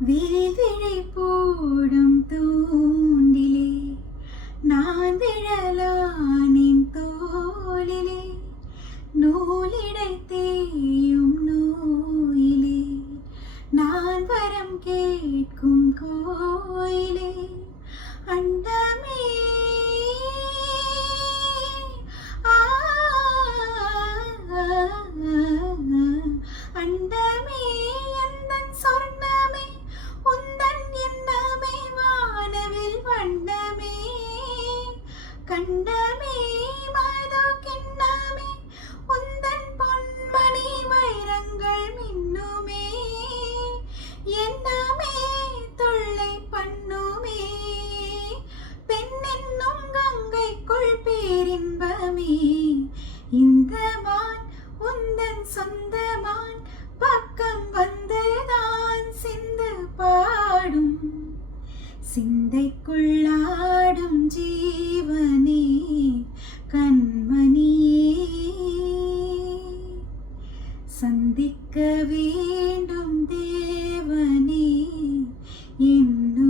விழிவிழி போடும் தூண்டிலே நான் விழலானின் தோளிலே நூலிடை தேயும் நோயிலே நான் வரம் கேட்கும் கோயிலே அண்டமே அண்டமே எந்தன் சொர்ணமே உந்தன் எண்ணமே வானவில் வண்ணமே கண்டமே மது கிண்ணமே உந்தன் பொன்மணி வைரங்கள் மின்னுமே எண்ணமே தொல்லை பண்ணுமே பெண்ணென்னும் கங்கைக்குள் பேரின்பமே இந்த மான் உந்தன் சொந்தமான் பக்கம் வந்துதான் சிந்து பாடும் சிந்தைக்குள்ளாடும் ஜீவனே கண்மணியே சந்திக்க வேண்டும் தேவனே என்னும்